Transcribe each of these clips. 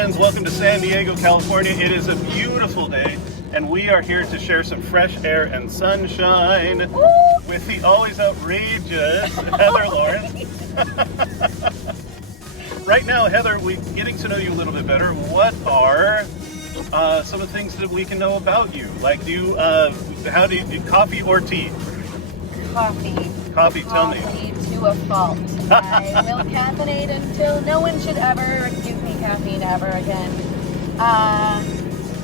friends, welcome to San Diego, California. It is a beautiful day, and we are here to share some fresh air and sunshine with the always outrageous Heather Lawrence. Right now, Heather, we're getting to know you a little bit better. What are some of the things that we can know about you? Like, how do you coffee or tea? Coffee. Coffee, tell me. Coffee to a fault. I will caffeinate until no one should ever give me caffeine ever again.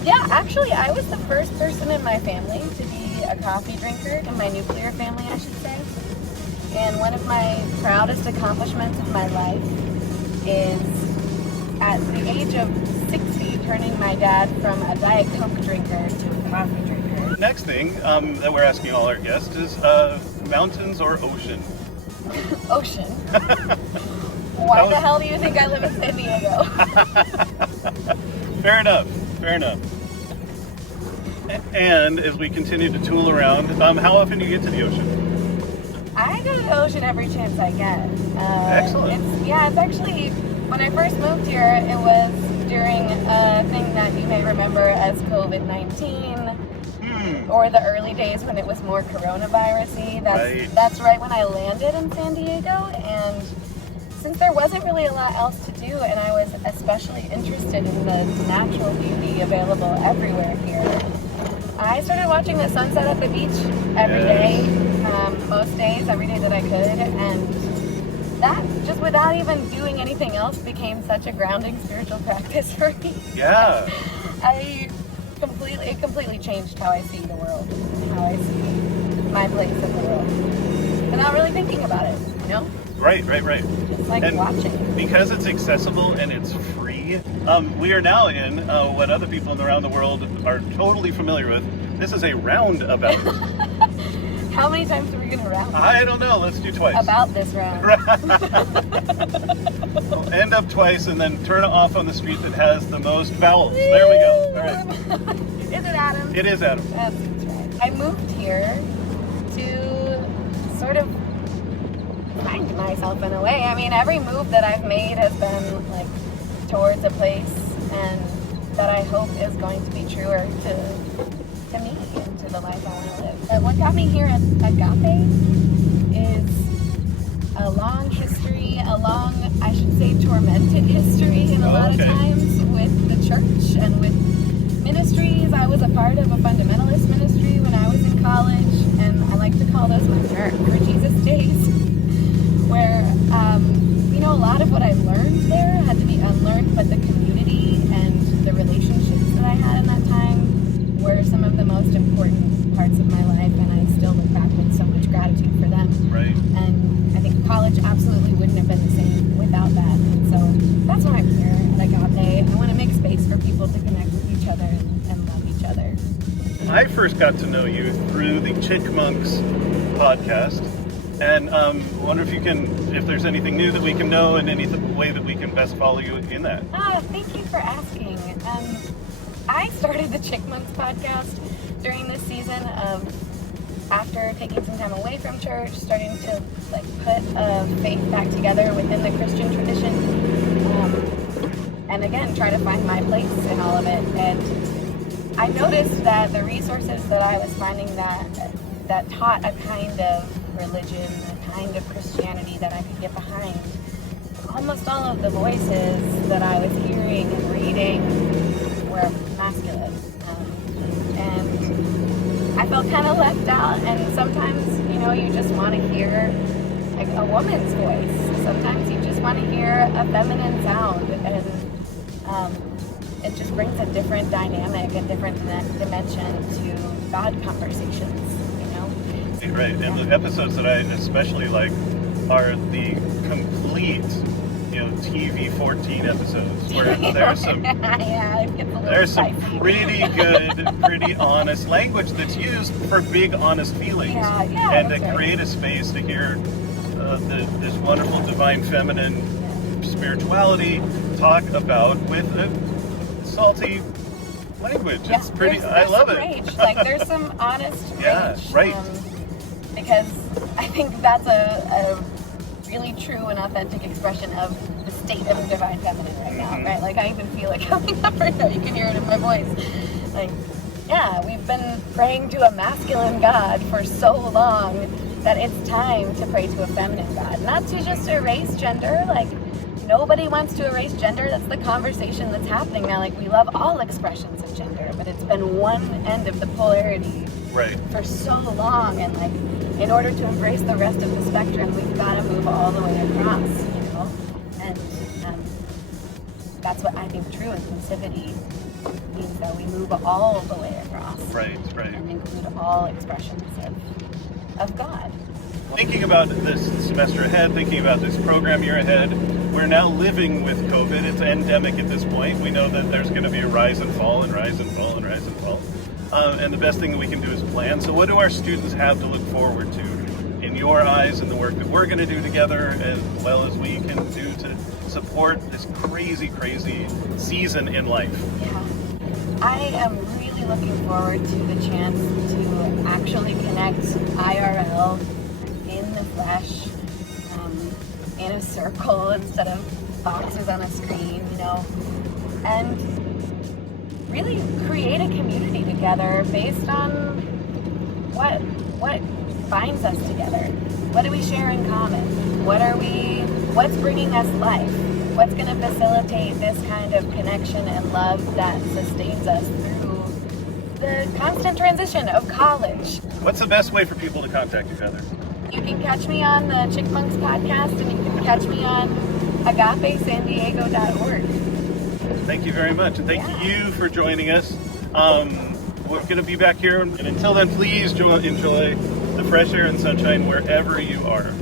Yeah, actually, I was the first person in my family to be a coffee drinker, in my nuclear family, I should say. And one of my proudest accomplishments of my life is at the age of 60, turning my dad from a Diet Coke drinker to a coffee drinker. Next thing that we're asking all our guests is mountains or ocean? Ocean. Why the hell do you think I live in San Diego? Fair enough. And as we continue to tool around, how often do you get to the ocean? I go to the ocean every chance I get. Excellent. It's actually, when I first moved here, it was during a thing that you may remember as COVID-19. Or the early days when it was more coronavirus-y. That's right when I landed in San Diego, and since there wasn't really a lot else to do, and I was especially interested in the natural beauty available everywhere here, I started watching the sunset at the beach every day, most days, every day that I could, and that, just without even doing anything else, became such a grounding spiritual practice for me. Yeah. It completely changed how I see the world, how I see my place in the world, without really thinking about it, you know? Right. Just like watching. Because it's accessible and it's free, we are now in what other people around the world are totally familiar with. This is a roundabout. How many times are we going to round? I don't know. Let's do twice. About this round. We'll end up twice and then turn it off on the street that has the most vowels. There we go. All right. Is it Adam? It is Adam. That's right. I moved here to sort of find myself in a way. I mean, every move that I've made has been like towards a place and that I hope is going to be truer to me and to the life I want to live. But what got me here at Agape is a long history, I should say, tormented history in a lot of times with the church and with ministries. I was a part of a fundamentalist ministry when I was in college, and I like to call those my for Jesus days, where, a lot of what I learned there had to be unlearned, but the community and the relationships that I had in that time were some of the most important parts of my life, and I still look back with so much gratitude for them. Right. And I think college absolutely wouldn't have been the same without that. And so that's why I'm here at Agape. I want to make space for people to connect with each other and love each other. I first got to know you through the Chickmonks podcast, and wonder if there's anything new that we can know and any way that we can best follow you in that. Thank you for asking. I started the Chickmonks podcast during this season of, after taking some time away from church, starting to put faith back together within the Christian tradition, and again try to find my place in all of it. And I noticed that the resources that I was finding that taught a kind of religion, a kind of Christianity that I could get behind, almost all of the voices that I was hearing and reading were masculine, and I felt kind of left out. And sometimes, you just want to hear like a woman's voice. Sometimes you just want to hear a feminine sound, and it just brings a different dynamic, a different dimension to God conversations. Right, and the episodes that I especially like are the complete, TV 14 episodes where there's some pretty good, pretty honest language that's used for big, honest feelings, and to create a space to hear this wonderful divine feminine spirituality talk about with a salty language. Yeah, it's pretty. There's I love it. Rage. There's some honest rage. Yeah, right. Because I think that's a really true and authentic expression of the state of the divine feminine right now, right? Like, I even feel it coming up right now. You can hear it in my voice. Like, yeah, we've been praying to a masculine God for so long that it's time to pray to a feminine God. Not to just erase gender, like, nobody wants to erase gender. That's the conversation that's happening now. Like, we love all expressions of gender, but it's been one end of the polarity for so long. And, like, in order to embrace the rest of the spectrum, we've got to move all the way across, you know? And that's what I think true inclusivity means, that we move all the way across. And include all expressions of God. Thinking about this semester ahead, thinking about this program year ahead, we're now living with COVID. It's endemic at this point. We know that there's going to be a rise and fall and rise and fall and rise and fall. And the best thing that we can do is plan. So what do our students have to look forward to in your eyes and the work that we're going to do together, as well as we can do to support this crazy, crazy season in life? Yeah. I am really looking forward to the chance to actually connect IRL, in the flesh, in a circle instead of boxes on a screen, you know, and really create a community together based on what binds us together. What do we share in common? What's bringing us life? What's going to facilitate this kind of connection and love that sustains us through the constant transition of college? What's the best way for people to contact each other? You can catch me on the Chickmunks podcast, and you can catch me on agapesandiego.org. Thank you very much, and thank you for joining us. We're going to be back here, and until then, please enjoy the fresh air and sunshine wherever you are.